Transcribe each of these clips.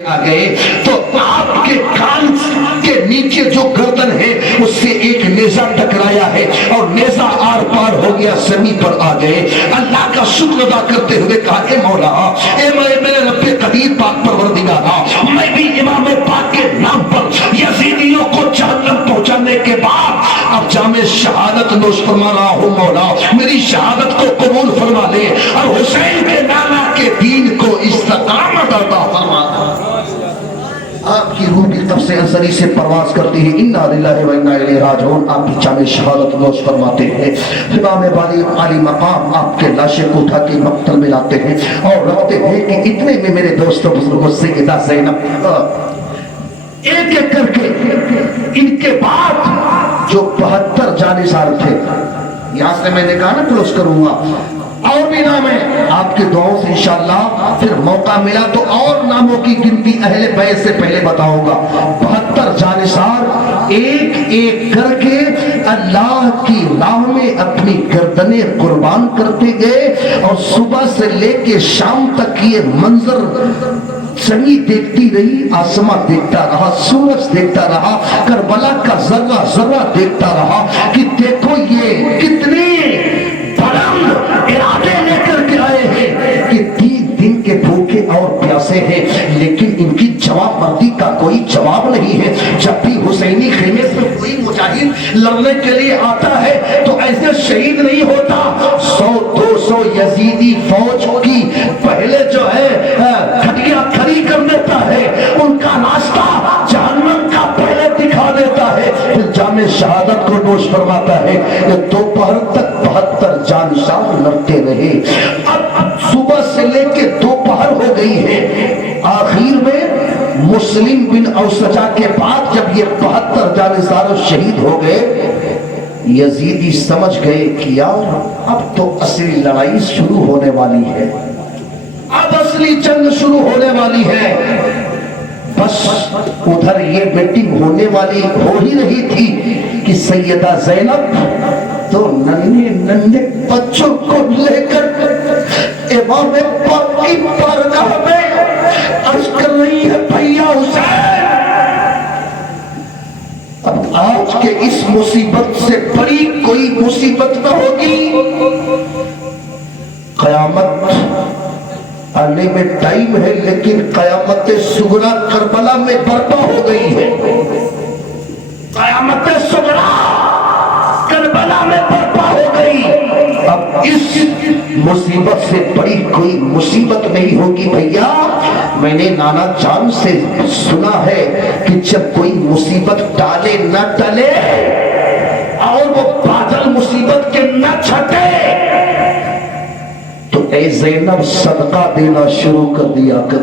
आ गए तो आपके कान के नीचे जो गर्दन है उससे एक नेजा टकराया है और नेजा आर पार हो गया, जमीन पर आ गए। अल्लाह का शुक्र अदा करते हुए कहा, ए मौला, ए मेरे रब्बे कदीर पाक परवरदिगारा, मैं भी इमाम पाक के नाम पर यजीदियों को जहन्नम पहुंचाने के बाद अब जामे शहादत नोश फरमा रहा हूं। मौला मेरी शहादत को कबूल फरमा ले और हुसैन के नाना के दीन को इस्तकामत अता फरमा। आपकी रूह की कब्ज़े अंसरी से परवाज करती है। इन्ना लिल्लाहि व इन्ना इलैहि राजिऊन। आपकी जामे शहादत नोश फरमाते हैं। इमाम आली मकाम आपके लाशे को उठा के मक्तल में लाते हैं और लाते हैं कि इतने में मेरे दोस्तों बुजुर्गों सैयदा ज़ैनब एक एक करके इनके बाद जो 72 जानिसार थे, यहां से मैंने कहा ना क्लोज करूंगा, और भी नाम है आपके दुआओं से इंशाअल्लाह फिर मौका मिला तो और नामों की गिनती अहले बैत से पहले बताऊंगा। 72 जानिसार एक एक करके अल्लाह की राह में अपनी गर्दनें कुर्बान करते गए और सुबह से लेके शाम तक ये मंजर जमी देखती रही, आसमां देखता रहा, सूरज देखता रहा, करबला का जर्रा जर्रा देखता रहा कि देखो ये कितने बुलंद इरादे लेकर के आए हैं कि 3 दिन के भूखे और प्यासे हैं, लेकिन इनकी जवाबमर्दी का कोई जवाब नहीं है। जब भी हुसैनी खेमे से कोई मुजाहिद लड़ने के लिए आता है तो ऐसे शहीद नहीं होता। 100-200 यजीदी फौज की पहले जो है खटिया खड़ी कर देता है, उनका रास्ता जहन्नम का पहले दिखा देता है, फिर जामे शहादत को नोश फरमाता है। ये दोपहर तक 72 जानिसार लड़ते रहे। अब सुबह से लेके दोपहर हो गई है। आखिर में मुस्लिम बिन औसजा के बाद जब ये 72 जानिसार शहीद हो गए, यजीदी समझ गए कि यार अब तो असली लड़ाई शुरू होने वाली है, अब असली जंग शुरू होने वाली है। बस उधर ये मीटिंग होने वाली हो ही रही थी कि सैयदा ज़ैनब तो नन्हे नन्हे बच्चों को लेकर इमाम पाक की बारगाह में अर्ज कर रही है, भैया हुसैन, अब आज के इस मुसीबत से बड़ी कोई मुसीबत न होगी। कयामत आने में टाइम है, लेकिन कयामत सुगरा करबला में बर्पा हो गई है। कयामत सुगरा करबला में बर्पा हो गई। अब इस मुसीबत से बड़ी कोई मुसीबत नहीं होगी भैया। मैंने नाना जान से सुना है कि जब कोई मुसीबत टाले न टले और वो बादल मुसीबत के न छटे तो ऐ ज़ैनब सदका देना शुरू कर दिया कर।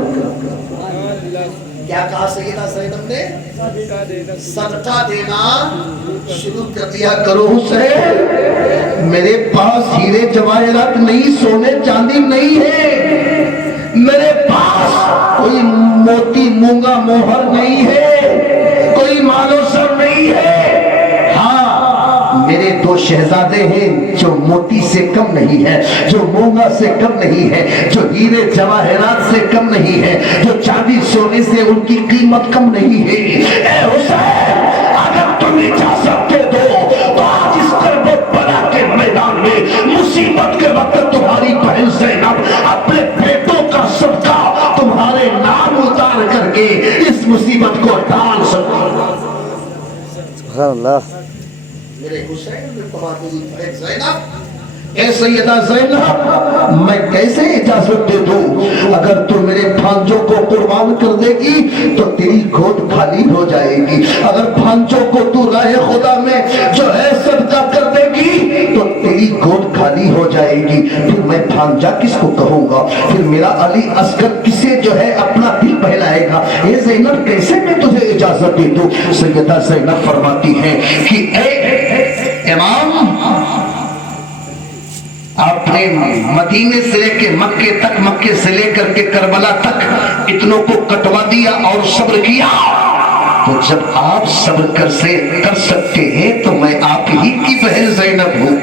क्या कहा सैयदा ज़ैनब ने? सदका देना शुरू कर दिया करो हुसैन। मेरे पास हीरे जवाहरात नहीं, सोने चांदी नहीं है, मेरे पास कोई मोती मूंगा मोहर नहीं है, कोई मालो सर नहीं है। मेरे 2 शहजादे हैं जो मोती से कम नहीं है, जो मूंगा से कम नहीं है, जो हीरे जवाहरात से कम नहीं है, जो चांदी सोने से उनकी कीमत कम नहीं है। ए हुसैन, अगर तुम इजाजत दे दो तो आज इस करबला के मैदान में मुसीबत के वक्त तुम्हारी बहन ज़ैनब अपने बेटों का सदका तुम्हारे नाम उतार करके इस मुसीबत को टाल सकती। मेरे हुसैन ने कहा, ज़ैनब, ए सैयदा ज़ैनब, मैं कैसे इजाजत दे दूं? अगर तू मेरे भांजों को कुर्बान कर देगी तो तेरी गोद खाली हो जाएगी। अगर भांजों को तू राह खुदा में जो है सदका कर देगी तो तेरी गोद खाली हो जाएगी। फिर मैं भांजा किसको कहूंगा? फिर मेरा अली असगर किसे जो है अपना दिल बहलाएगा? ए ज़ैनब, कैसे मैं तुझे इजाजत दे दूं? सैयदा ज़ैनब फरमाती हैं कि इमाम, आपने मदीने से लेके मक्के तक, मक्के से लेकर के करबला तक इतनों को कटवा दिया और सब्र किया। तो जब आप सब्र कर सकते हैं तो मैं आप ही की बहन ज़ैनब हूँ।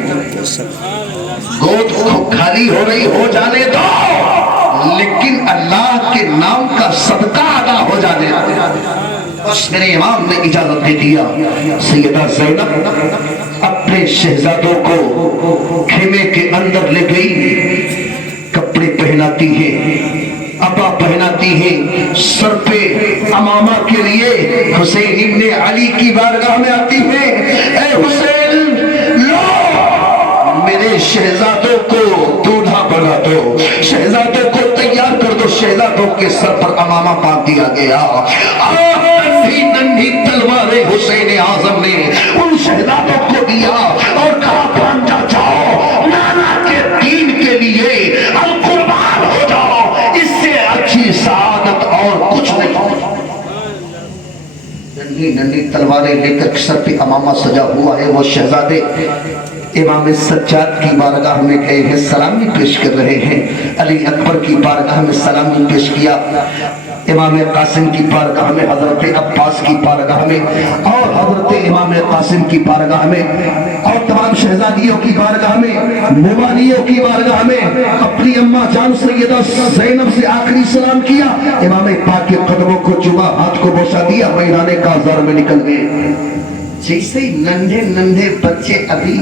गोद को खाली شادی ہو رہی ہو جانے دو، لیکن اللہ کے نام کا صدقہ ادا ہو جانے دو۔ بس میرے امام نے اجازت دے دیا۔ سیدہ زینب اپنے شہزادوں کو خیمے کے اندر لے گئی، کپڑے پہناتی ہے، عبا پہناتی ہے، سر پہ امامہ کے لیے حسین ابن علی کی بارگاہ میں آتی ہے۔ اے حسین، لو میرے شہزادوں کو دولہا بنا دو، شہزادوں کو تیار کر دو۔ شہزادوں کے سر پر امامہ باندھ دیا گیا۔ ننھی ننھی تلواریں حسین اعظم نے ان شہزادوں کو دیا اور کہا پانچا جاؤ، نانا کے دین کے لیے القربان ہو جاؤ، اس سے اچھی سعادت اور کچھ نہیں۔ ننھی ننھی تلواریں لے کر سر پہ امامہ سجا ہوا ہے وہ شہزادے امام سجاد کی بارگاہ میں گئے ہیں، سلامی پیش کر رہے ہیں۔ علی اکبر کی بارگاہ میں سلامی پیش کیا، امام قاسم کی بارگاہ میں، حضرت عباس کی بارگاہ میں، اور حضرت امام قاسم کی بارگاہ میں، اور تمام شہزادیوں کی بارگاہ میں، موانیوں کی بارگاہ میں اپنی اماں جان سیدہ زینب سے آخری سلام کیا، امام پاک کے قدموں کو چوما، ہاتھ کو بوسہ دیا، میدان کاظار میں نکل گئے۔ جیسے ننھے ننھے بچے ابھی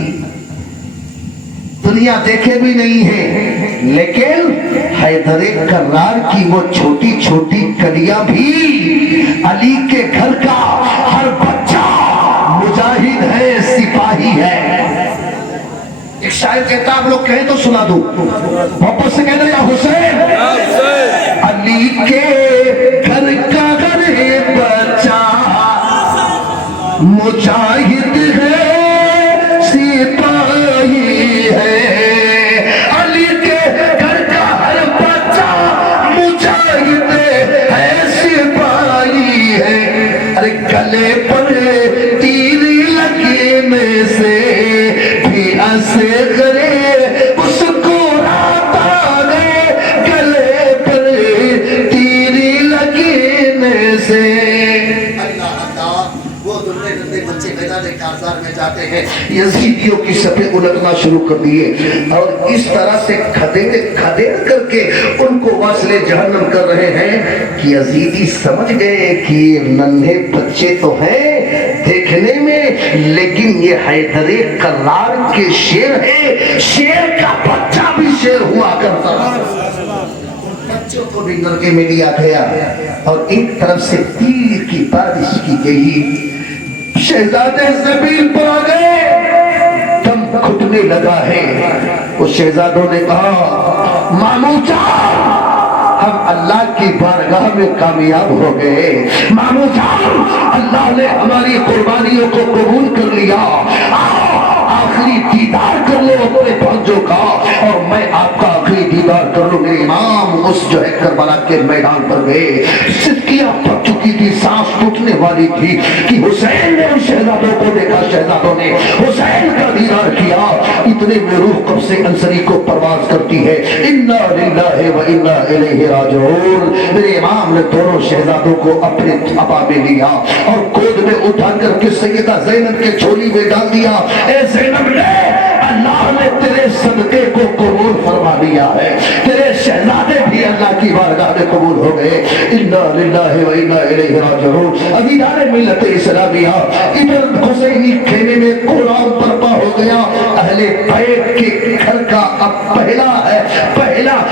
دنیا دیکھے بھی نہیں ہیں، لیکن حیدر کرار کی وہ چھوٹی چھوٹی کلیاں بھی علی کے گھر کا ہر بچہ مجاہد ہے، سپاہی ہے۔ ایک شاعر کہتا آپ لوگ کہیں تو سنا دوں، واپس سے کہنا یا حسین، علی کے گھر کا ہر بچہ مجاہد ہے، سپاہی ہے۔ علی کے گھر کا ہر بچہ مجاہد ہے، سپاہی ہے۔ ارے گلے پر تیر لگنے سے بھی اصغرے اس کو راتا ہے، گلے پر تیر لگنے سے۔ بچے میدان کارزار میں جاتے ہیں، یزیدیوں کی صفیں الٹنا شروع کر دیے اور اس طرح سے کھدیر کر کے ان کو واصل جہنم کر رہے ہیں کہ یزیدی سمجھ گئے کہ یہ ننھے بچے تو ہیں دیکھنے میں، لیکن یہ حیدر کرار کے شیر ہے، شیر کا بچہ بھی شیر ہوا کرتا۔ بچوں کو بھی نرگے میں لیا گیا اور ایک طرف سے تیر کی بارش کی گئی۔ شہزادے زمین پر آ گئے، دم گھٹنے لگا ہے۔ اس شہزادوں نے کہا مامو جان، ہم اللہ کی بارگاہ میں کامیاب ہو گئے، مامو جان اللہ نے ہماری قربانیوں کو قبول کر لیا، آخری دیدار کر لو اپنے بھانجوں کا اور میں آپ کا آخری دیدار کر لوں۔ میرے امام اس جو ہے کربلا کے میدان پر گئے، صدقیاں پڑ چکی تھی، سانس ٹوٹنے والی تھی کہ حسین نے ان شہزادوں کو دیکھا، شہزادوں نے حسین کا دیدار کیا، اتنے میں روح قبض انصری کو پرواز کرتی ہے۔ انا للہ و انا الیہ راجعون۔ میرے امام نے دونوں شہزادوں کو اپنے عبا میں لیا اور گود میں اٹھا کر کے سیدہ زینب کے جھولی میں ڈال دیا۔ اے زینب لے، اللہ نے تیرے صدقے کو قبول فرما لیا ہے، تیرے شہزادے بھی اللہ کی بارگاہ میں قبول ہو گئے۔ انا للہ و انا الیہ راجعون۔ عزیزان ملت اسلامیہ، ادھر حسینی خیمے میں قرآن برپا ہو گیا، اہل بیت کے گھر کا اب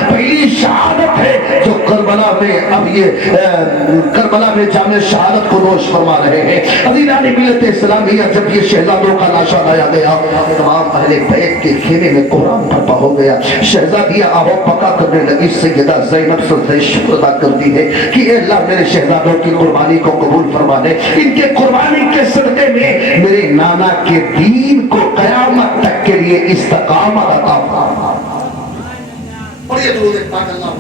پہلی شہادت ہے جو کربلا میں اب یہ کربلا میں جامع شہادت کو نوش فرما رہے ہیں۔ عزیزان ملت اسلامیہ، جب یہ شہزادوں کا لاشا لایا گیا، تمام اہل بیت کے خیمے میں قرآن برپا ہو گیا۔ شہزادیاں آہو پکا کرنے لگی، سیدہ زینب سے شکر ادا کرتی ہے کہ اے اللہ میرے شہزادوں کی قربانی کو قبول فرما دے، ان کے قربانی کے صدقے میں میرے نانا کے دین کو قیامت تک کے لیے استقامت عطا فرما۔ اور یہ درود پاک اللہ